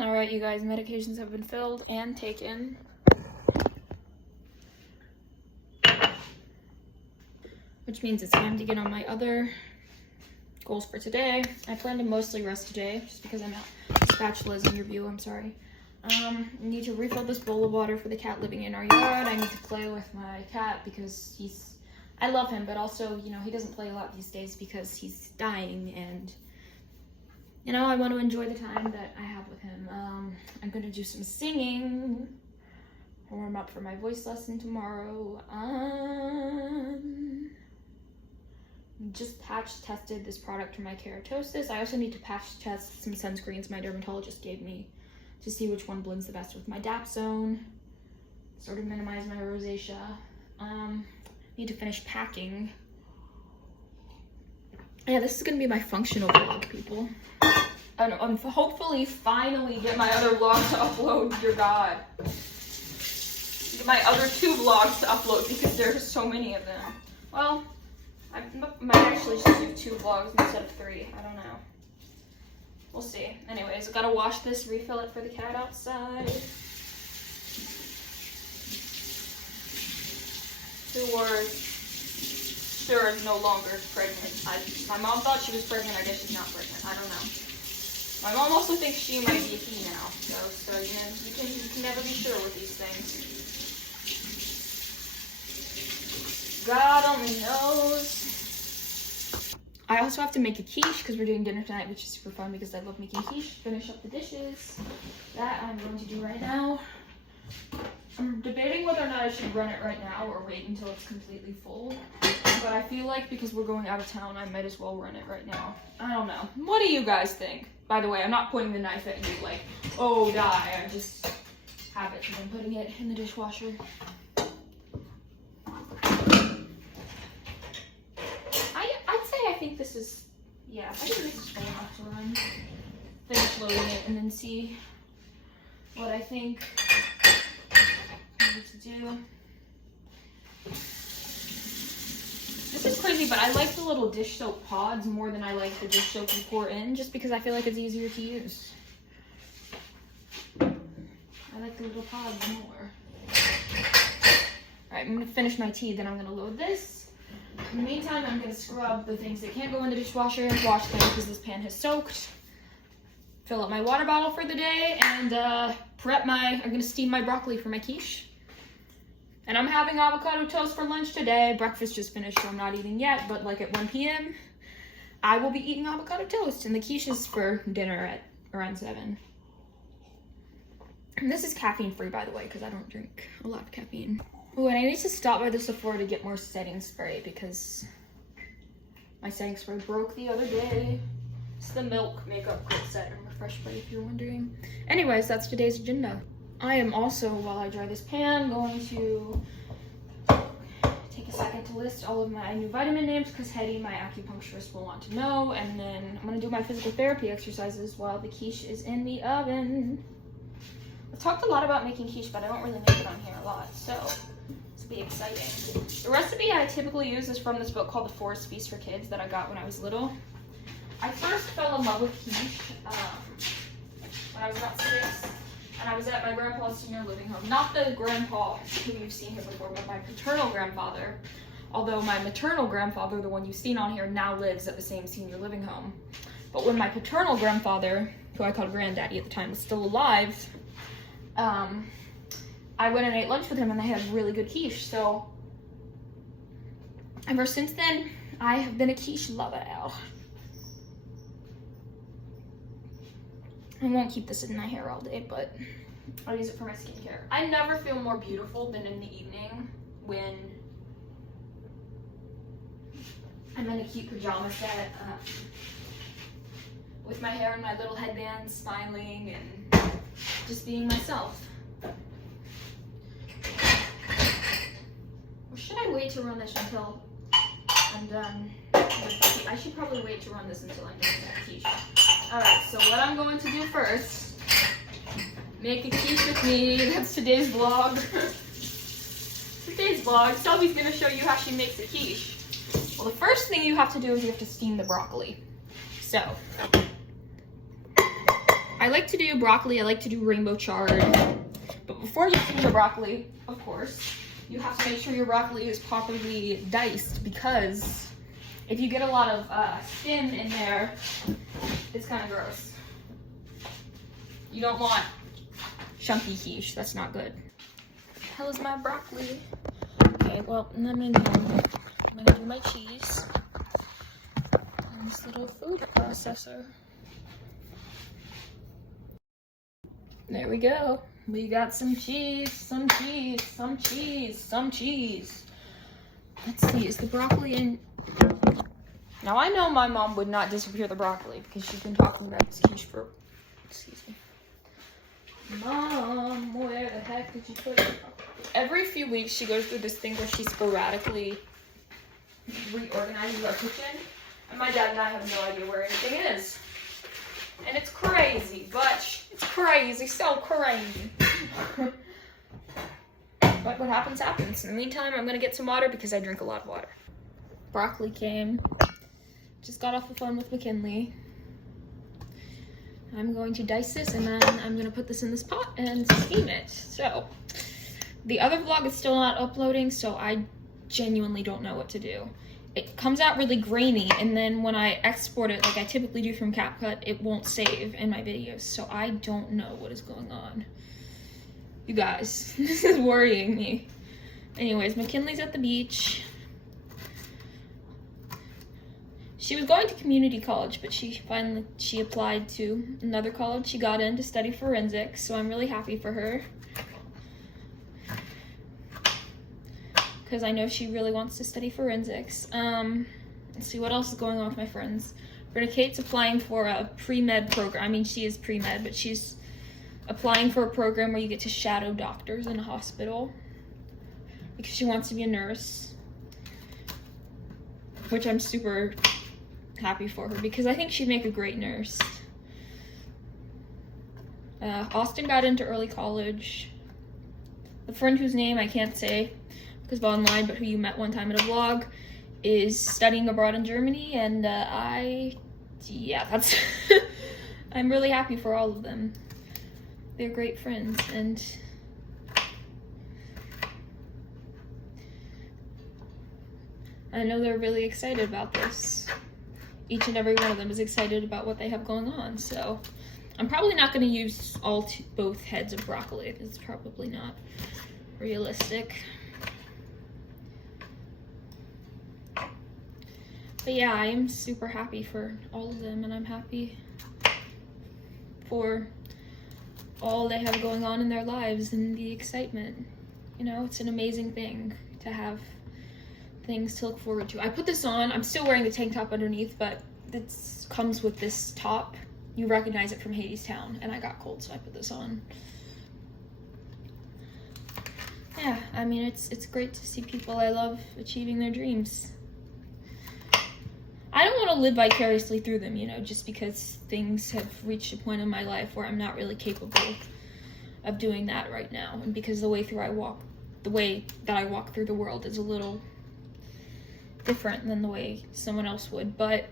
All right, you guys, medications have been filled and taken. Which means it's time to get on my other goals for today. I plan to mostly rest today, just because I'm out. The spatula's in your view, I'm sorry. I need to refill this bowl of water for the cat living in our yard. I need to play with my cat because I love him, but also, you know, he doesn't play a lot these days because he's dying, and, you know, I want to enjoy the time that I have with him. I'm going to do some singing, warm up for my voice lesson tomorrow. Just patch tested this product for my keratosis. I also need to patch test some sunscreens my dermatologist gave me to see which one blends the best with my DAP zone, sort of minimize my rosacea. Need to finish packing. Yeah, this is gonna be my functional vlog, people. I'm hopefully finally get my other vlog to upload, dear God. Get my other 2 vlogs to upload because there's so many of them. Well, I might actually just do 2 vlogs instead of 3, I don't know. We'll see. Anyways, I gotta wash this, refill it for the cat outside. Sure is no longer pregnant. My mom thought she was pregnant. I guess she's not pregnant. I don't know. My mom also thinks she might be a he now. So you know, you can never be sure with these things. God only knows. I also have to make a quiche because we're doing dinner tonight, which is super fun because I love making quiche. Finish up the dishes. That I'm going to do right now. I'm debating whether or not I should run it right now or wait until it's completely full. But I feel like because we're going out of town, I might as well run it right now. I don't know. What do you guys think? By the way, I'm not pointing the knife at you like, oh, die. I just have it because I'm putting it in the dishwasher. I think this is, yeah, I think this is full enough to run. Finish loading it and then see what I think I need to do. This is crazy, but I like the little dish soap pods more than I like the dish soap you pour in, just because I feel like it's easier to use. I like the little pods more. Alright, I'm gonna finish my tea, then I'm gonna load this. In the meantime, I'm gonna scrub the things that can't go in the dishwasher, wash them because this pan has soaked, fill up my water bottle for the day, and I'm gonna steam my broccoli for my quiche. And I'm having avocado toast for lunch today. Breakfast just finished, so I'm not eating yet, but like at 1 p.m., I will be eating avocado toast, and the quiche is for dinner at around 7. And this is caffeine free, by the way, because I don't drink a lot of caffeine. Oh, and I need to stop by the Sephora to get more setting spray because my setting spray broke the other day. It's the Milk Makeup Quick Set and Refresh Spray, if you're wondering. Anyways, that's today's agenda. I am also, while I dry this pan, going to take a second to list all of my new vitamin names because Hetty, my acupuncturist, will want to know. And then I'm going to do my physical therapy exercises while the quiche is in the oven. I've talked a lot about making quiche, but I don't really make it on here a lot, so this will be exciting. The recipe I typically use is from this book called The Forest Feast for Kids that I got when I was little. I first fell in love with quiche when I was about 6, and I was at my grandpa's senior living home. Not the grandpa who you've seen here before, but my paternal grandfather. Although my maternal grandfather, the one you've seen on here, now lives at the same senior living home. But when my paternal grandfather, who I called Granddaddy at the time, was still alive, I went and ate lunch with him and they had really good quiche. So ever since then, I have been a quiche lover. I won't keep this in my hair all day, but I'll use it for my skincare. I never feel more beautiful than in the evening when I'm in a cute pajama set with my hair in my little headband, smiling and just being myself. Or should I wait to run this until I'm done? I should probably wait to run this until I'm done with that quiche. Alright, so what I'm going to do first, make a quiche with me. That's today's vlog. Selby's going to show you how she makes a quiche. Well, the first thing you have to do is you have to steam the broccoli. So, I like to do broccoli. I like to do rainbow chard. But before you do your broccoli, of course, you have to make sure your broccoli is properly diced, because if you get a lot of skin in there, it's kind of gross. You don't want chunky quiche. That's not good. How is my broccoli? Okay, well, I'm gonna do my cheese in this little food processor. There we go. We got some cheese, some cheese, some cheese, some cheese. Let's see, is the broccoli in? Now I know my mom would not disappear the broccoli because she's been talking about this quiche for, excuse me. Mom, where the heck did you put it? Every few weeks she goes through this thing where she sporadically reorganizes our kitchen. And my dad and I have no idea where anything is. And it's crazy, but it's crazy, so crazy. But what happens, happens. In the meantime, I'm gonna get some water because I drink a lot of water. Broccoli came. Just got off the phone with McKinley. I'm going to dice this and then I'm gonna put this in this pot and steam it. So, the other vlog is still not uploading, so I genuinely don't know what to do. It comes out really grainy, and then when I export it, like I typically do from CapCut, it won't save in my videos, so I don't know what is going on. You guys, this is worrying me. Anyways, McKinley's at the beach. She was going to community college, but she applied to another college. She got in to study forensics, so I'm really happy for her. Because I know she really wants to study forensics. Let's see what else is going on with my friends. Britta Kate's applying for a pre-med program. I mean, she is pre-med, but she's applying for a program where you get to shadow doctors in a hospital because she wants to be a nurse, which I'm super happy for her because I think she'd make a great nurse. Austin got into early college. The friend whose name I can't say because of online, but who you met one time at a vlog, is studying abroad in Germany, and that's I'm really happy for all of them. They're great friends, and I know they're really excited about this. Each and every one of them is excited about what they have going on, so I'm probably not going to use both heads of broccoli. It's probably not realistic. But yeah, I am super happy for all of them, and I'm happy for all they have going on in their lives and the excitement. You know, it's an amazing thing to have things to look forward to. I put this on. I'm still wearing the tank top underneath, but it comes with this top. You recognize it from Hadestown, and I got cold, so I put this on. Yeah, I mean, it's great to see people I love achieving their dreams. I don't want to live vicariously through them, you know, just because things have reached a point in my life where I'm not really capable of doing that right now, and because the way that I walk through the world is a little different than the way someone else would. But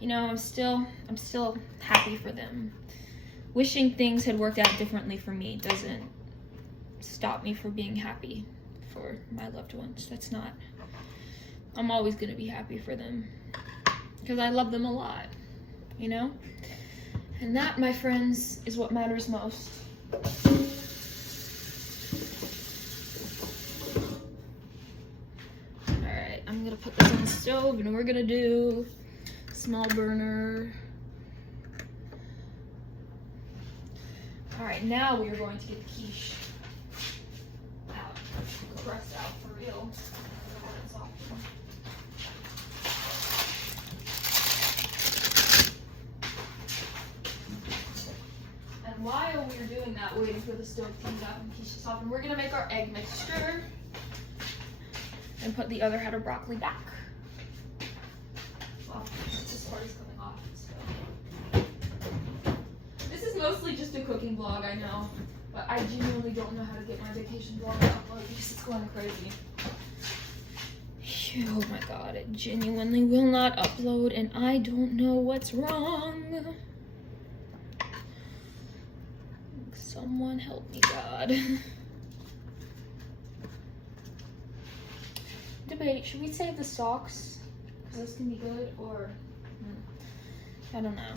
you know, I'm still happy for them. Wishing things had worked out differently for me doesn't stop me from being happy for my loved ones. That's not. I'm always going to be happy for them because I love them a lot, you know? And that, my friends, is what matters most. Alright, I'm going to put this on the stove and we're going to do small burner. Alright, now we are going to get the quiche out, pressed out for real. While we're doing that, waiting for the stove to heat up and quiche to soften, we're gonna make our egg mixture and put the other head of broccoli back. Well, this part is coming off, so. This is mostly just a cooking vlog, I know, but I genuinely don't know how to get my vacation vlog to upload because it's going crazy. Oh my god, it genuinely will not upload and I don't know what's wrong. Someone help me, God. Debate, should we save the socks? Because this can be good, or I don't know.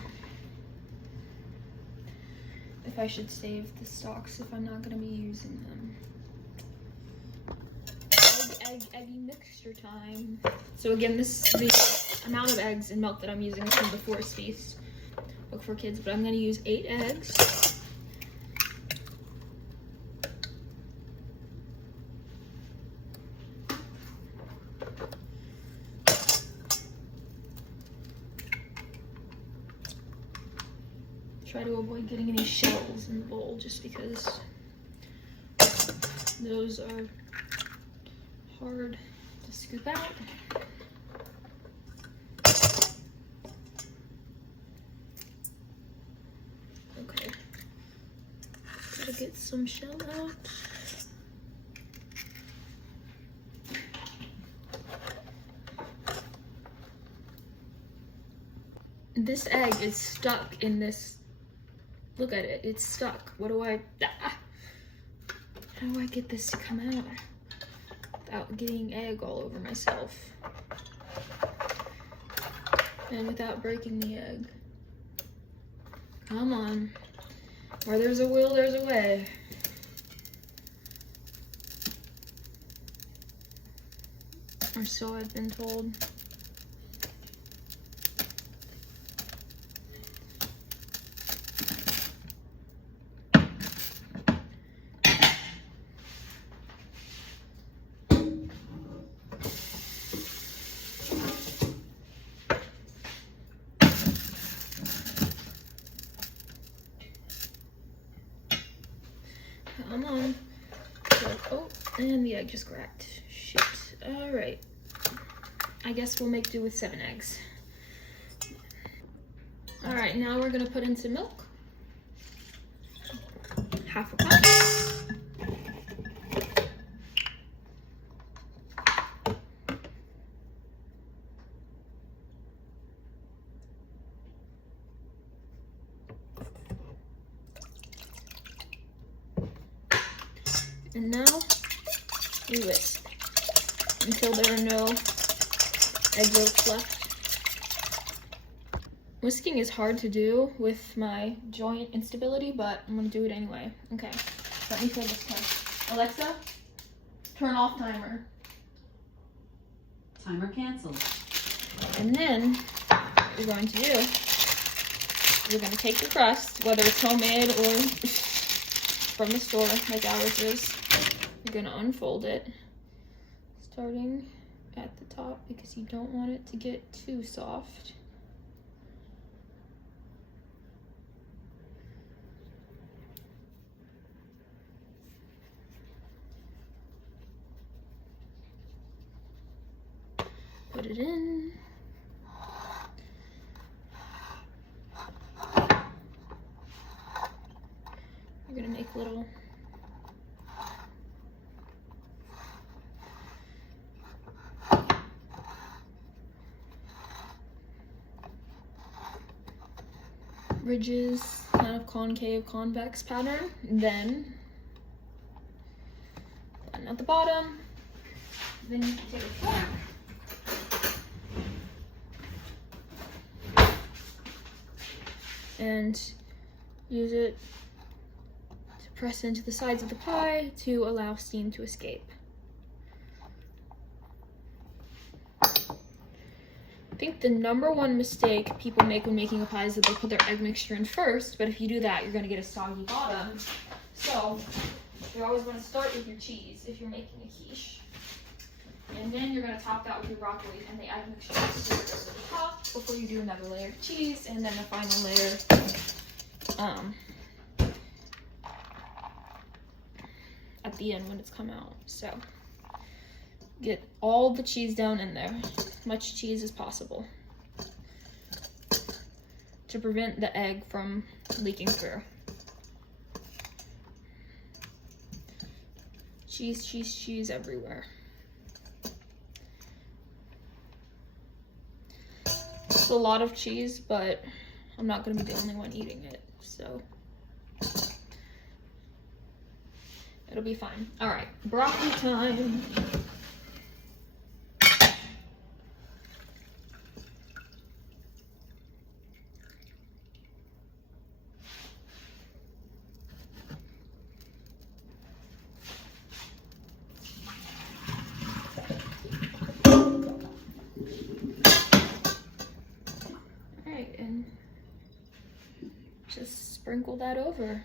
If I should save the socks if I'm not going to be using them. Eggy mixture time. So again, the amount of eggs and milk that I'm using is from the Forest Feast book for kids, but I'm going to use 8 eggs. Try to avoid getting any shells in the bowl just because those are hard to scoop out. Okay, gotta get some shell out. This egg is stuck in this. Look at it, it's stuck. What do I, how do I get this to come out without getting egg all over myself? And without breaking the egg. Come on. Where there's a will, there's a way. Or so I've been told. Come on. Oh, and the egg just cracked. Shit. All right. I guess we'll make do with 7 eggs. All right, now we're gonna put in some milk. Half a cup. And now we whisk until there are no egg yolks left. Whisking is hard to do with my joint instability, but I'm gonna do it anyway. Okay, let me fill this cup. Alexa, turn off timer. Timer canceled. And then what you're going to do, you're gonna take the crust, whether it's homemade or from the store like ours is. You're gonna unfold it, starting at the top because you don't want it to get too soft. Put it in. You're gonna make little ridges, kind of concave, convex pattern. Then flatten at the bottom. Then you can take a fork and use it to press into the sides of the pie to allow steam to escape. I think the #1 mistake people make when making a pie is that they put their egg mixture in first, but if you do that, you're gonna get a soggy bottom. So you always wanna start with your cheese if you're making a quiche. And then you're gonna top that with your broccoli and the egg mixture over the top before you do another layer of cheese, and then the final layer at the end when it's come out. So get all the cheese down in there, as much cheese as possible, to prevent the egg from leaking through. Cheese, cheese, cheese everywhere. It's a lot of cheese, but I'm not going to be the only one eating it, so It'll be fine. All right, broccoli time. All right, and just sprinkle that over.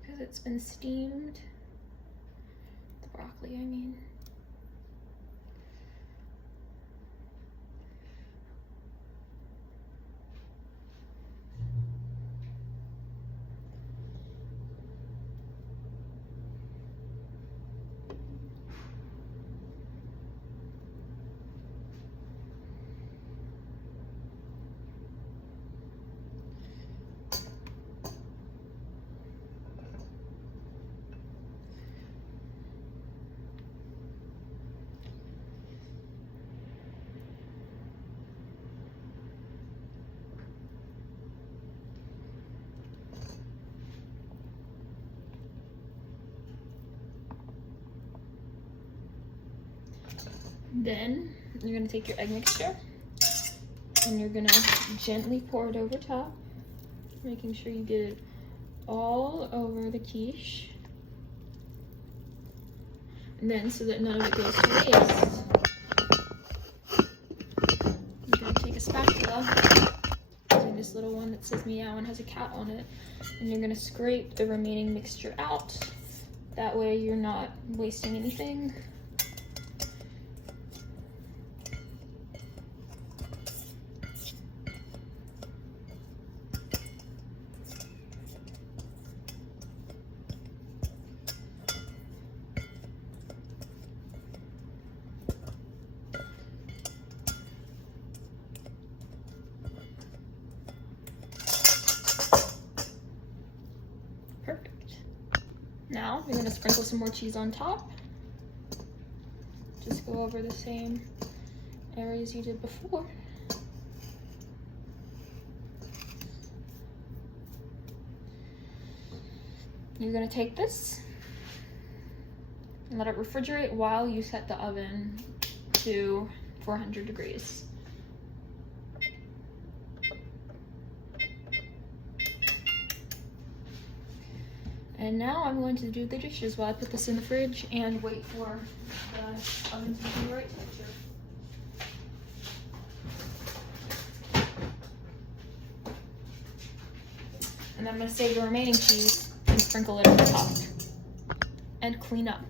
Because it's been steamed. The broccoli, I mean. Then you're gonna take your egg mixture and you're gonna gently pour it over top, making sure you get it all over the quiche. And then, so that none of it goes to waste, you're gonna take a spatula, using this little one that says meow and has a cat on it, and you're gonna scrape the remaining mixture out. That way you're not wasting anything. Perfect. Now you're going to sprinkle some more cheese on top. Just go over the same areas you did before. You're going to take this and let it refrigerate while you set the oven to 400 degrees. And now I'm going to do the dishes while I put this in the fridge and wait for the oven to be the right temperature. And I'm going to save the remaining cheese and sprinkle it on the top and clean up.